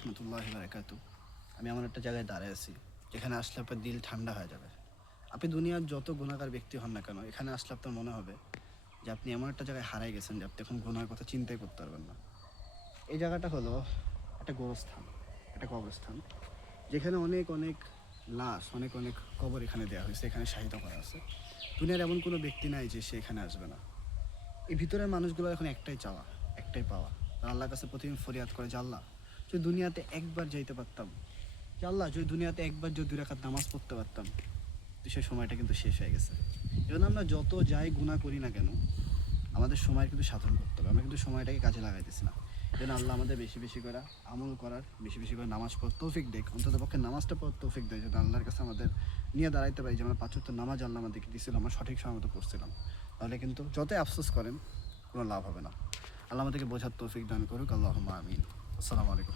রহমতুল্লাহি ওয়া বারাকাতুহু। আমি এমন একটা জায়গায় দাঁড়ায় আছি যেখানে আসলে আপনার দিল ঠান্ডা হয়ে যাবে। আপনি দুনিয়ার যত গুনাহগার ব্যক্তি হন না কেন, এখানে আসলে আপনার মনে হবে যে আপনি এমন একটা জায়গায় হারাই গেছেন যে আপনি এখন গুনাহের কথা চিন্তাই করতে পারবেন না। এই জায়গাটা হলো একটা গোরস্থান, একটা কবরস্থান, যেখানে অনেক অনেক লাশ, অনেক অনেক কবর এখানে দেওয়া হয়েছে, এখানে শায়িত করা আছে। দুনিয়ার এমন কোনো ব্যক্তি নাই যে সে এখানে আসবে না। এই ভিতরের মানুষগুলোর এখন একটাই চাওয়া, একটাই পাওয়া। তারা আল্লাহর কাছে প্রতিদিন ফরিয়াদ করে যে আল্লাহ, যদি দুনিয়াতে একবার যাইতে পারতাম, যে আল্লাহ যদি দুনিয়াতে একবার যদি 2 রাকাত নামাজ পড়তে পারতাম, তো সেই সময়টা কিন্তু শেষ হয়ে গেছে। এজন্য আমরা যত যাই গুনাহ করি না কেন, আমাদের সময় কিন্তু সাধন করতে হবে। আমরা কিন্তু সময়টাকে কাজে লাগাইতেছি না। এজন্য আল্লাহ আমাদের বেশি বেশি করে আমল করার, বেশি বেশি করে নামাজ পড়ার তৌফিক দেখ। অন্ততপক্ষে নামাজটা পড়ার তৌফিক দেয়, যদি আল্লাহর কাছে আমাদের নিয়ে দাঁড়াইতে পারি যে আমরা 5 ওয়াক্ত নামাজ আল্লাহ আমাদেরকে দিয়েছিল, আমরা সঠিক সময় মতো পড়ছিলাম। তাহলে কিন্তু যতই আফসোস করেন কোনো লাভ হবে না। আল্লাহ আমাদেরকে বোঝার তৌফিক দান করুক। আল্লাহুম্মা আমিন। আসসালামু আলাইকুম।